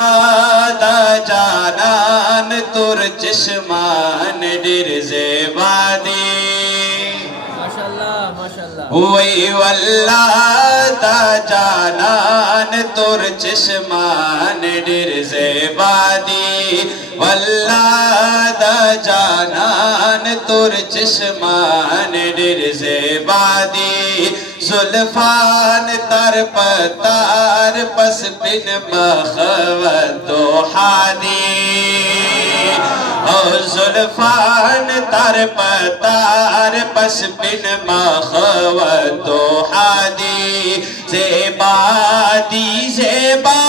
دا جانان تر چشمان ڈر زیبادی وی واللہ دا جانان تر چشمان ڈر زیبادی واللہ دا جانان تر چشمان ڈر زیبادی زلفان تر پتار پس بن مخوت و حادی او زلفان تر پتار پس بن مخوت و حادی زیبا دی زیبا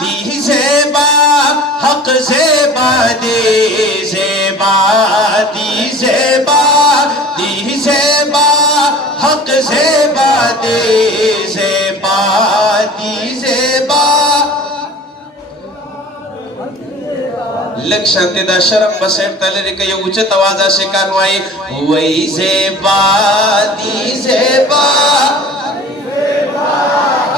دی زیبا حق زیبا دی زیبا دی زیبا دی زیبا حق زیبا دی زیبا دی زیبا لگ شانتی دا شرم بسیم تلری که یو اچت آوازا شکان وائی وی زیبا دی زیبا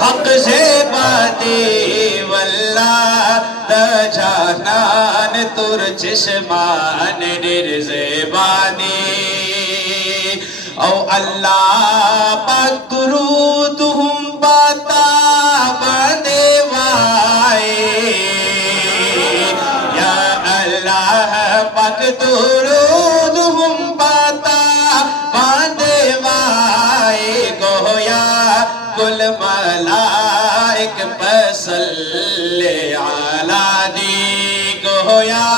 حق زیبا دی واللہ دا جانان تر چشمان ڈر زیبا دی او اللہ پاک درودہم باتا باندے وائے یا اللہ پاک درودہم باتا باندے وائے گویا کل ملائک پسلی علی دی گویا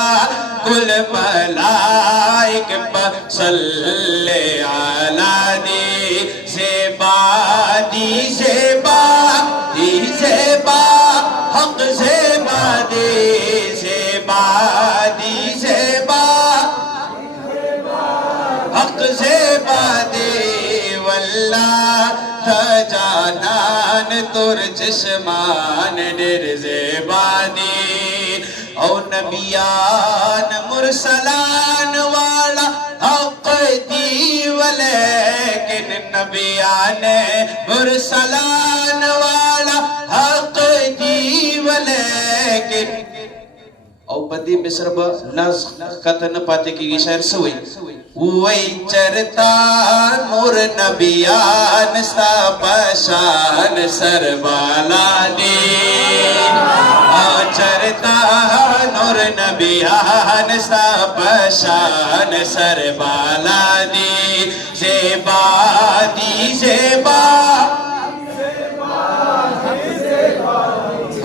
کل ملائک پسلی علی دی زیبا دی زیبا دی زیبا حق زیبا دی زیبا دی زیبا حق زیبا دی واللہ تھا جانان تر چشمان ڈر زیبا دی او نبیان مرسلان والا حق دی ولیکن نبیان مرسلان والا حق دی ولیکن او بدی مصر با لفظ خطن پاتے کی شاعر سوئی وی چرتا نور نبیان ستا پشان سربالا دی چرتا نور نبیان ستا پشان سربالا دی زیبا دی زیبا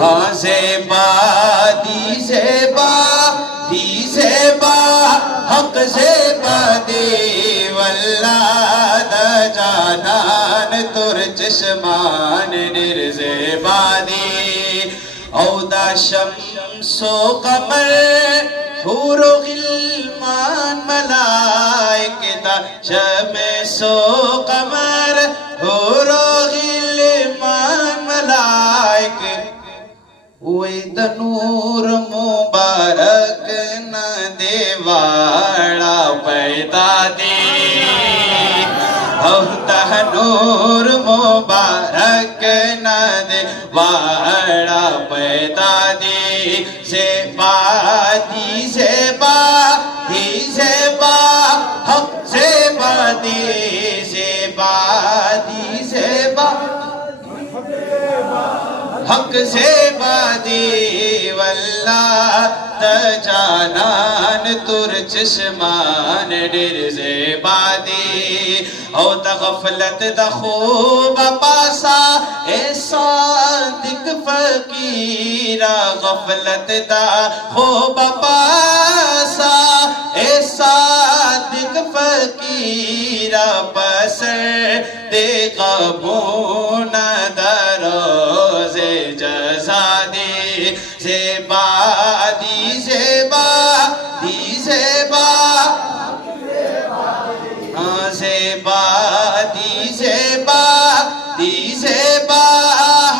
ہاں زیبا دی زیبا دی زیبا حق زیبا دی واللہ دا جانان تر چشمان ڈر زیبا دی او دا شمس و قمر حور و غلمان ملائک دا شمس و قمر حور و غلمان ملائک وی دا نور مبارک نا دیواڑا پیدا دی او دا نور مبارک نا دیواڑا پیدا دی زیبا دی زیبا دی زیبا حق زیبا دی زیبا دی زیبا حق زیبا دی واللہ دا جانان تر چشمان ڈر زیبا دی او دا غفلت دا خوب پاسا اے صادق فقیرہ غفلت دا خوب پاسا اے صادق فقیرہ پسر دے غمون دا روز جزا دی زیبا دی زیبا دی زیبا زیبا دی زیبا دی زیبا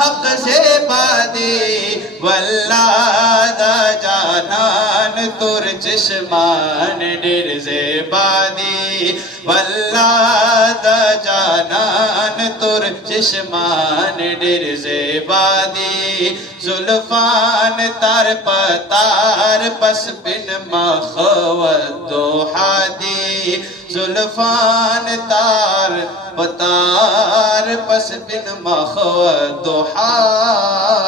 حق زیبا دی واللہ دا جانان تر چشمان ڈر زیبا دی واللہ دا جانان تر چشمان ڈر زیبادی زلفان تار پتار پس بن مخوت دوحادی زلفان تار پتار پس بن مخوت دوحادی